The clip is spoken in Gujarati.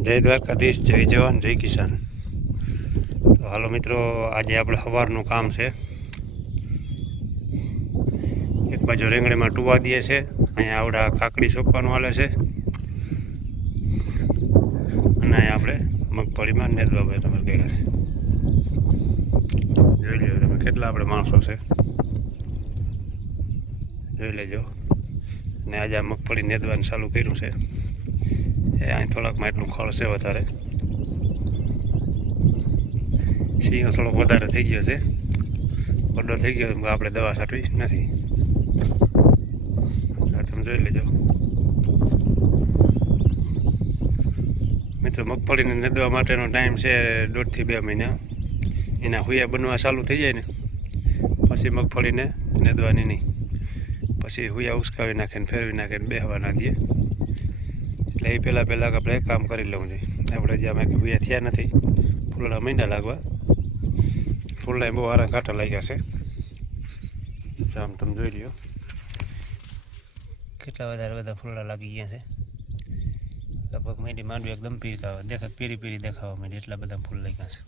જય દ્વારકાધીશ, જય જવાન, જય કિસાન. તો હાલો મિત્રો, આજે આપણે સવારનું કામ છે. એક બાજુ રેંગણીમાં ટુવા દે છે, અહીંયા આવડા કાકડી સોંપવાનું હાલે છે. અને અહીંયા આપણે મગફળીમાં નેદવાભાઈ તમે ગયા છે. જોઈ લો તમે કેટલા આપણે માણસો છે. જોઈ લેજો. અને આજે આ મગફળી નેદવાનું ચાલુ કર્યું છે. એ અહીં થોડાકમાં એટલું ખળ છે વધારે સિંહ થોડોક વધારે થઈ ગયો છે ઓર્ડર થઈ ગયો આપણે દવા છાંટવી નથી તમે જોઈ લેજો મિત્રો મગફળીને નેદવા માટેનો ટાઈમ છે દોઢથી બે મહિના એના હુયા બનવા ચાલુ થઈ જાય ને પછી મગફળીને નેદવાની નહીં પછી હુયા ઉસકાવી નાખીને ફેરવી નાખીને બેહવા ના દઈએ એટલે એ પહેલાં પહેલાં આપણે કામ કરી લેવું જોઈએ આપણે જે અમે હુયા થયા નથી. ફૂલડા મહિના લાગવા. ફૂલડા બહુ આરા કાંટા લાગ્યા છે. આમ તમે જોઈ લ્યો. કેટલા વધારે બધા ફૂલડા લાગી ગયા છે. લગભગ મેંડી માંડવી એકદમ પીરી દેખા પીરી પીરી દેખાવા માંડી એટલા બધા ફૂલ લાગ્યા છે.